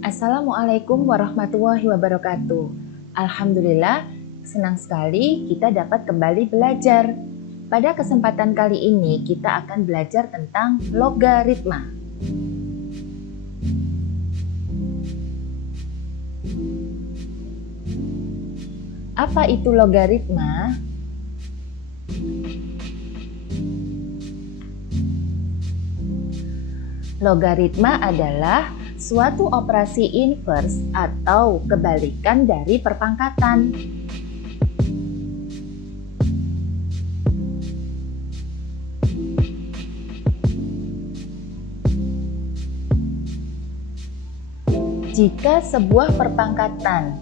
Assalamualaikum warahmatullahi wabarakatuh. Alhamdulillah, senang sekali kita dapat kembali belajar. Pada kesempatan kali ini kita akan belajar tentang logaritma. Apa itu logaritma? Logaritma adalah suatu operasi inverse atau kebalikan dari perpangkatan. Jika sebuah perpangkatan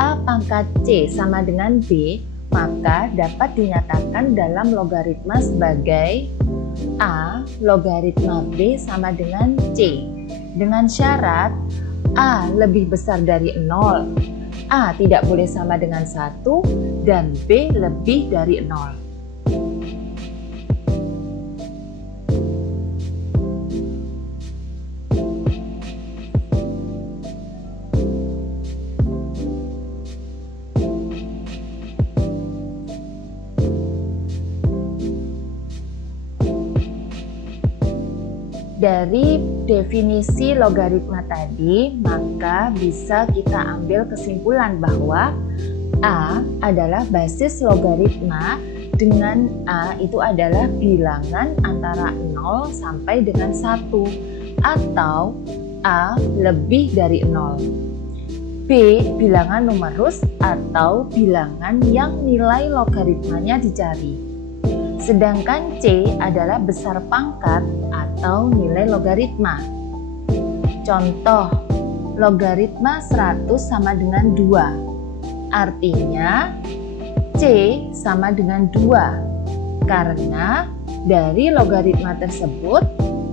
A pangkat C sama dengan B, maka dapat dinyatakan dalam logaritma sebagai A logaritma B sama dengan C, dengan syarat A lebih besar dari 0, A tidak boleh sama dengan 1, dan B lebih dari 0. Dari definisi logaritma tadi, maka bisa kita ambil kesimpulan bahwa A adalah basis logaritma dengan A itu adalah bilangan antara 0 sampai dengan 1 atau A lebih dari 0. B bilangan numerus atau bilangan yang nilai logaritmanya dicari. Sedangkan C adalah besar pangkat atau nilai logaritma. Contoh, logaritma 100 sama dengan 2. Artinya C sama dengan 2. Karena dari logaritma tersebut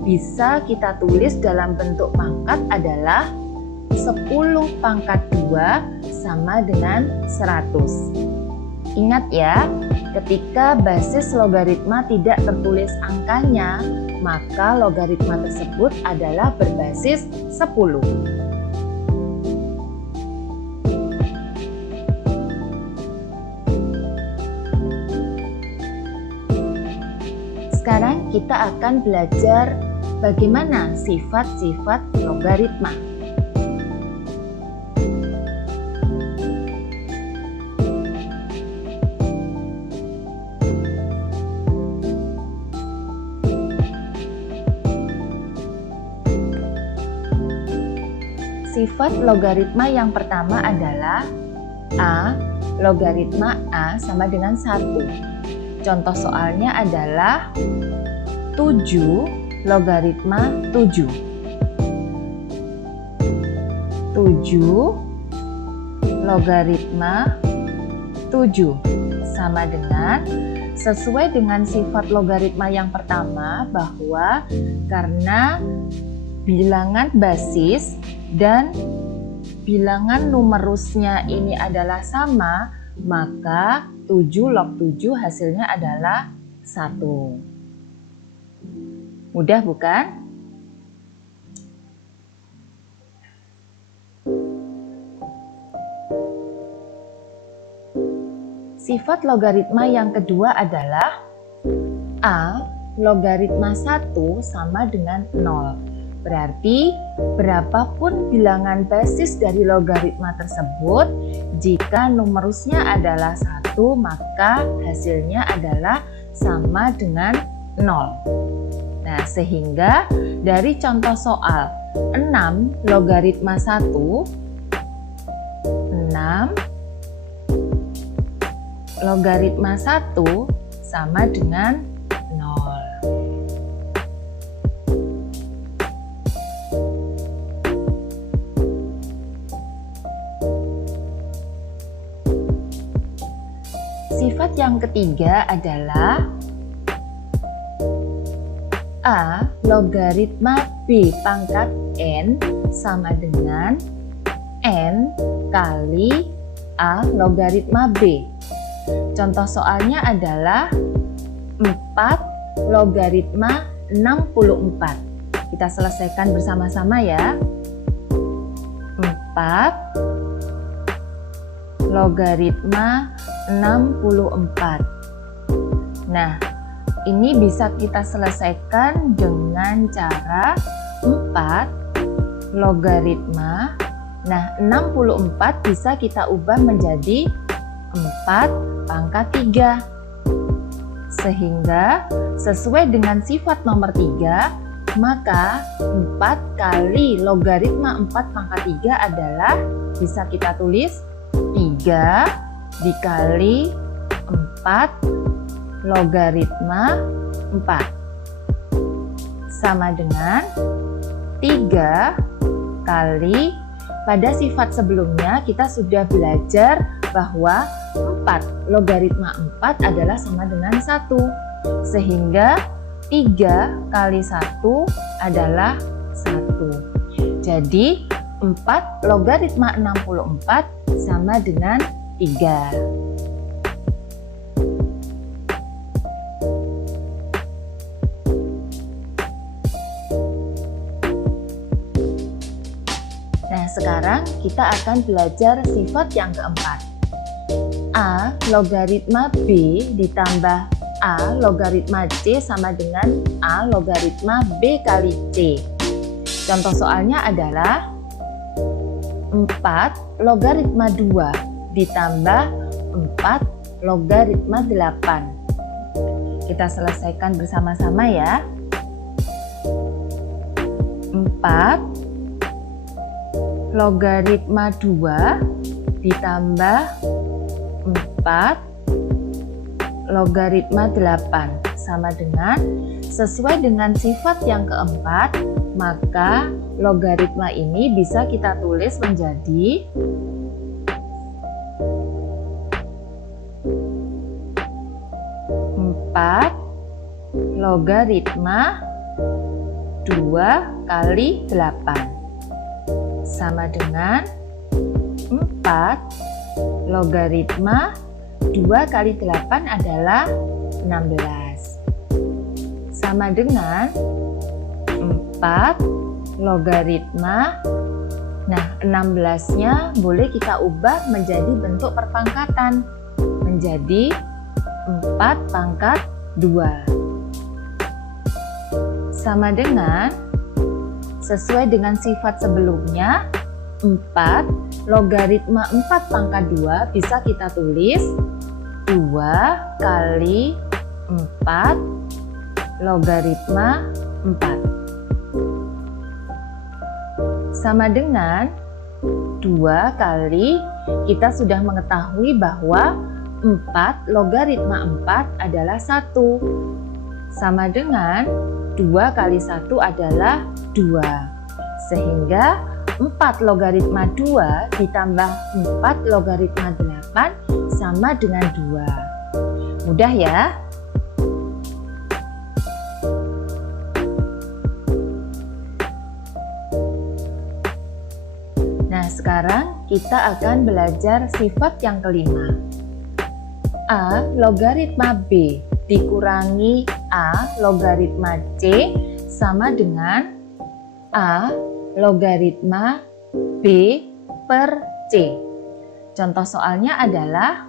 bisa kita tulis dalam bentuk pangkat adalah 10 pangkat 2 sama dengan 100. Ingat ya, ketika basis logaritma tidak tertulis angkanya, maka logaritma tersebut adalah berbasis 10. Sekarang kita akan belajar bagaimana sifat-sifat logaritma. Sifat logaritma yang pertama adalah A, logaritma A sama dengan 1. Contoh soalnya adalah 7 logaritma 7. 7 logaritma 7 sama dengan, sesuai dengan sifat logaritma yang pertama, bahwa karena bilangan basis dan bilangan numerusnya ini adalah sama, maka 7 log 7 hasilnya adalah 1. Mudah bukan? Sifat logaritma yang kedua adalah A logaritma 1 sama dengan 0. Berarti berapapun bilangan basis dari logaritma tersebut, jika numerusnya adalah 1, maka hasilnya adalah sama dengan 0. Nah, sehingga dari contoh soal 6 logaritma 1, 6 logaritma 1 sama dengan 0. Sifat yang ketiga adalah A logaritma B pangkat N sama dengan N kali A logaritma B. Contoh soalnya adalah 4 logaritma 64. Kita selesaikan bersama-sama ya. logaritma 64. Nah, ini bisa kita selesaikan dengan cara 4 logaritma. Nah, 64 bisa kita ubah menjadi 4 pangkat 3. Sehingga sesuai dengan sifat nomor 3, maka 4 kali logaritma 4 pangkat 3 adalah, bisa kita tulis 3 dikali 4 logaritma 4 sama dengan 3 kali, pada sifat sebelumnya kita sudah belajar bahwa 4 logaritma 4 adalah sama dengan 1, sehingga 3 kali 1 adalah 1. Jadi 4 logaritma 64 sama dengan 3. Nah, sekarang kita akan belajar sifat yang keempat. A logaritma B ditambah A logaritma C sama dengan A logaritma B kali C. Contoh soalnya adalah 4 logaritma 2 ditambah 4 logaritma 8. Kita selesaikan bersama-sama ya. 4 logaritma 2 ditambah 4 logaritma 8 sama dengan, sesuai dengan sifat yang keempat, maka logaritma ini bisa kita tulis menjadi 4 logaritma 2 kali 8 sama dengan 4 logaritma 2 kali 8 adalah 16 sama dengan 4 logaritma. Nah, 16-nya boleh kita ubah menjadi bentuk perpangkatan menjadi 4 pangkat 2 sama dengan, sesuai dengan sifat sebelumnya, 4 logaritma 4 pangkat 2 bisa kita tulis 2 kali 4 logaritma 4 sama dengan 2 kali, kita sudah mengetahui bahwa 4 logaritma 4 adalah 1 sama dengan 2 kali 1 adalah 2, sehingga 4 logaritma 2 ditambah 4 logaritma 8 sama dengan 2. Mudah ya? Nah, sekarang kita akan belajar sifat yang kelima. A logaritma B dikurangi A logaritma C sama dengan A logaritma B per C. Contoh soalnya adalah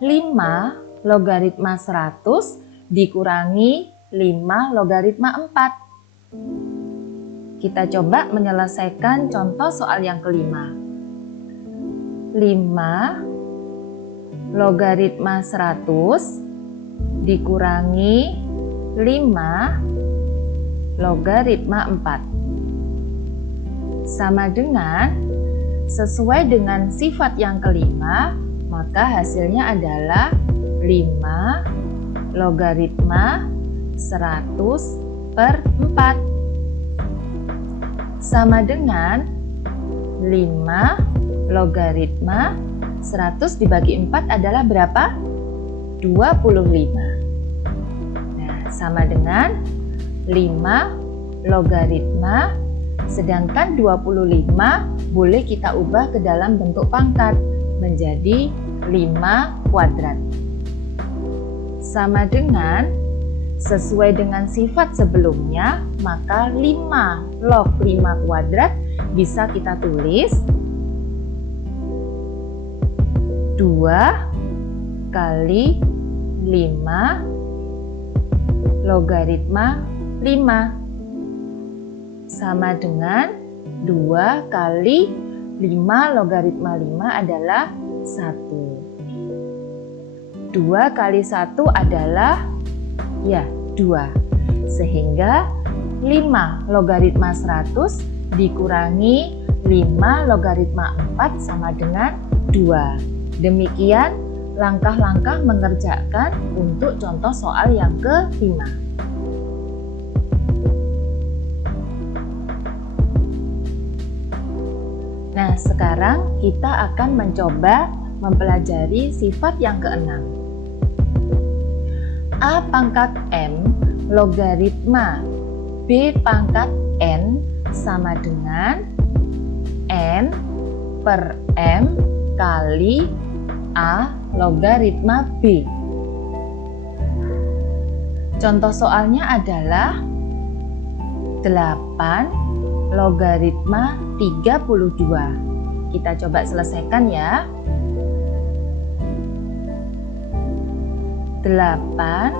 5 logaritma 100 dikurangi 5 logaritma 4. Kita coba menyelesaikan contoh soal yang kelima. 5 logaritma 100 dikurangi 5 logaritma 4 sama dengan, sesuai dengan sifat yang kelima, maka hasilnya adalah 5 logaritma 100 per 4 sama dengan 5 logaritma 100 dibagi 4 adalah berapa? 25. Nah, sama dengan 5 logaritma, sedangkan 25 boleh kita ubah ke dalam bentuk pangkat menjadi 5 kuadrat. Sama dengan, sesuai dengan sifat sebelumnya, maka 5 log 5 kuadrat bisa kita tulis 2 kali 5 logaritma 5 sama dengan 2 kali 5 logaritma 5 adalah 1. 2 kali 1 adalah 2. Sehingga 5 logaritma 100 dikurangi 5 logaritma 4 sama dengan 2. Demikian langkah-langkah mengerjakan untuk contoh soal yang ke-5. Nah, sekarang kita akan mencoba mempelajari sifat yang ke-6. A pangkat M logaritma B pangkat N sama dengan N per M kali A logaritma B. Contoh soalnya adalah 8 logaritma 32. Kita coba selesaikan ya. 8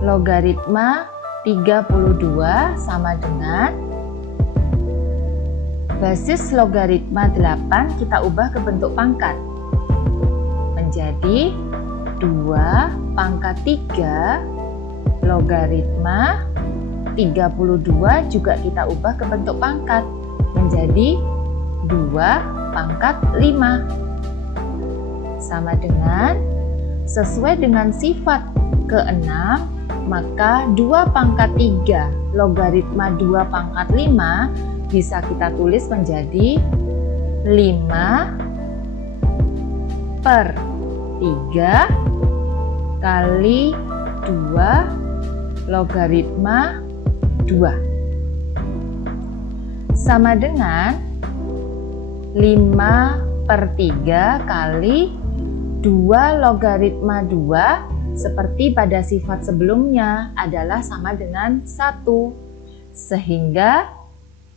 logaritma 32 sama dengan basis logaritma 8 kita ubah ke bentuk pangkat menjadi 2 pangkat 3 logaritma 32 juga kita ubah ke bentuk pangkat menjadi 2 pangkat 5 sama dengan sesuai dengan sifat ke-6 maka 2 pangkat 3 logaritma 2 pangkat 5 bisa kita tulis menjadi 5 per 3 kali 2 logaritma 2 sama dengan 5 per 3 kali 2 logaritma 2 seperti pada sifat sebelumnya adalah sama dengan 1 sehingga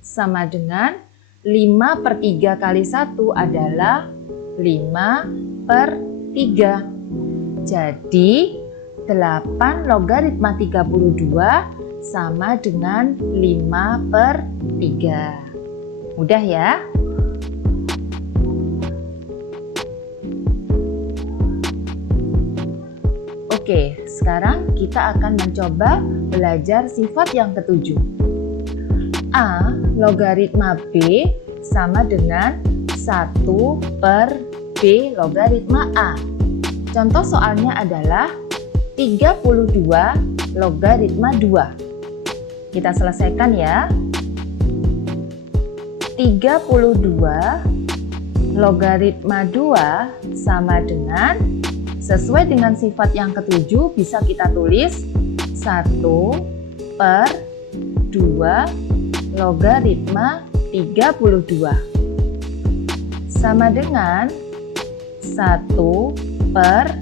sama dengan 5 per 3 kali 1 adalah 5 per 3. Jadi 8 logaritma 32 sama dengan 5 per 3. Mudah ya? Oke, sekarang kita akan mencoba belajar sifat yang ke-7. A logaritma B sama dengan 1 per B logaritma A. Contoh soalnya adalah 32 logaritma 2. Kita selesaikan ya. 32 logaritma 2 sama dengan sesuai dengan sifat yang ke-7 bisa kita tulis 1 per 2 logaritma 32 sama dengan 1 per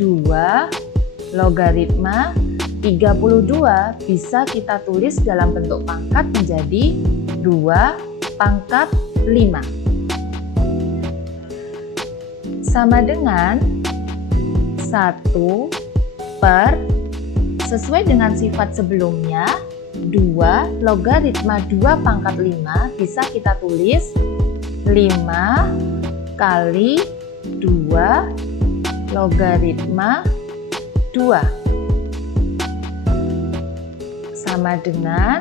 2 logaritma 32 bisa kita tulis dalam bentuk pangkat menjadi 2 pangkat 5 sama dengan 1 per sesuai dengan sifat sebelumnya 2 logaritma 2 pangkat 5 bisa kita tulis 5 kali 2 logaritma 2 sama dengan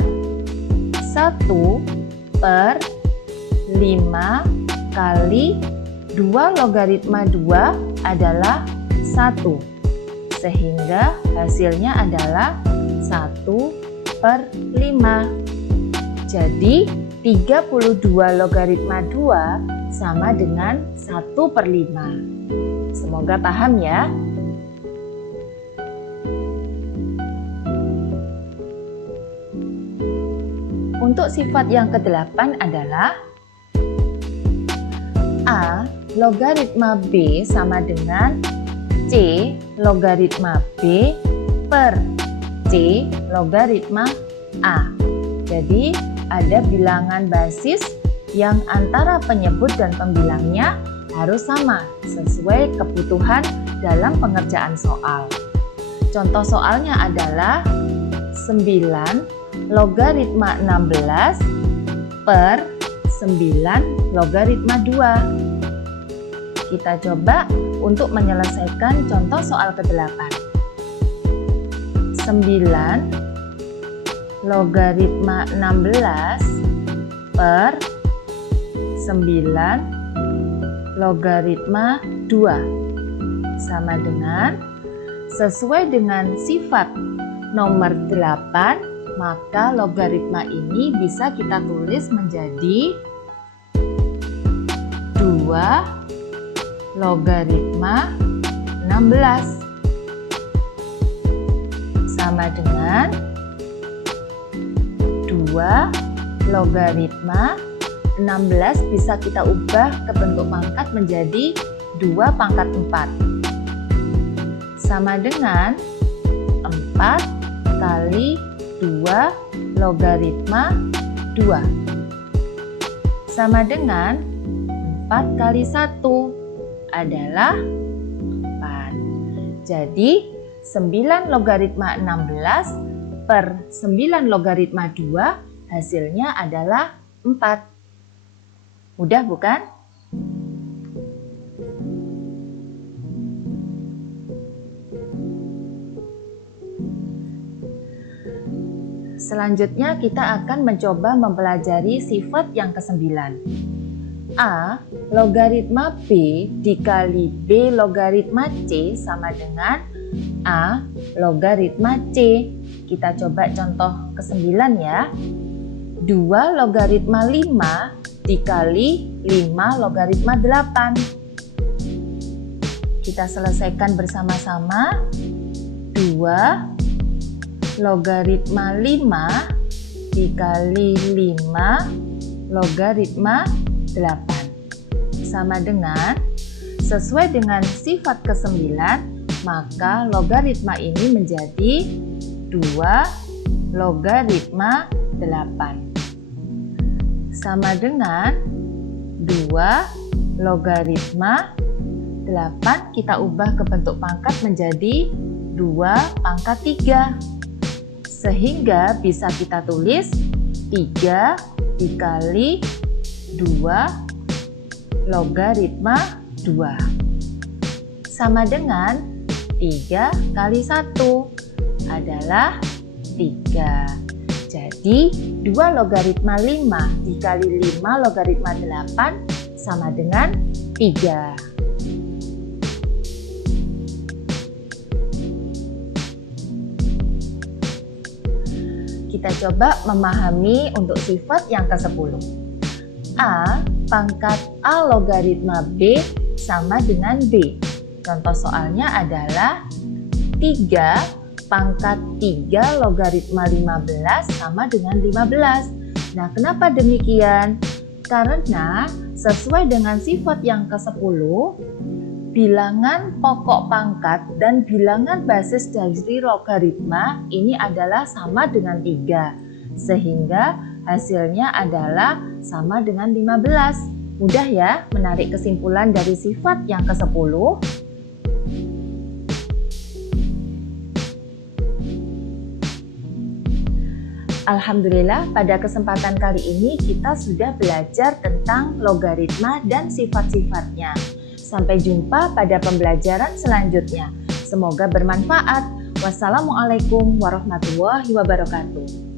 1 per 5 kali 2 logaritma 2 adalah 1 sehingga hasilnya adalah 1 per 5. Jadi 32 logaritma 2 sama dengan 1 per 5. Semoga paham ya. Untuk sifat yang ke-8 adalah A logaritma B sama dengan C logaritma B per C logaritma A. Jadi ada bilangan basis yang antara penyebut dan pembilangnya harus sama sesuai kebutuhan dalam pengerjaan soal. Contoh soalnya adalah 9 logaritma 16 per 9 logaritma 2. Kita coba untuk menyelesaikan contoh soal ke-8. 9 logaritma 16 per 9 logaritma 2 sama dengan, sesuai dengan sifat nomor 8, maka logaritma ini bisa kita tulis menjadi 2 logaritma 16 sama dengan 2 logaritma 16 bisa kita ubah ke bentuk pangkat menjadi 2 pangkat 4 sama dengan 4 kali 2 logaritma 2 sama dengan 4 kali 1 adalah 4. Jadi 9 logaritma 16 per 9 logaritma 2 hasilnya adalah 4. Mudah bukan? Selanjutnya kita akan mencoba mempelajari sifat yang ke-9. A logaritma B dikali B logaritma C sama dengan A logaritma C. Kita coba contoh ke-9 ya. 2 logaritma 5 dikali 5 logaritma 8. Kita selesaikan bersama-sama. 2 logaritma 5 dikali 5 logaritma 8 sama dengan, sesuai dengan sifat ke-9, maka logaritma ini menjadi 2 logaritma 8 sama dengan 2 logaritma 8 kita ubah ke bentuk pangkat menjadi 2 pangkat 3 sehingga bisa kita tulis 3 dikali 2 logaritma 2 sama dengan 3 kali 1 adalah 3. Jadi 2 logaritma 5 dikali 5 logaritma 8 sama dengan 3. Kita coba memahami untuk sifat yang ke-10. A pangkat A logaritma B sama dengan B. Contoh soalnya adalah 3 pangkat 3 logaritma 15 sama dengan 15. Nah, kenapa demikian? Karena sesuai dengan sifat yang ke-10, bilangan pokok pangkat dan bilangan basis dari logaritma ini adalah sama dengan 3. Sehingga hasilnya adalah sama dengan 15. Mudah ya menarik kesimpulan dari sifat yang ke-10. Alhamdulillah, pada kesempatan kali ini kita sudah belajar tentang logaritma dan sifat-sifatnya. Sampai jumpa pada pembelajaran selanjutnya. Semoga bermanfaat. Wassalamualaikum warahmatullahi wabarakatuh.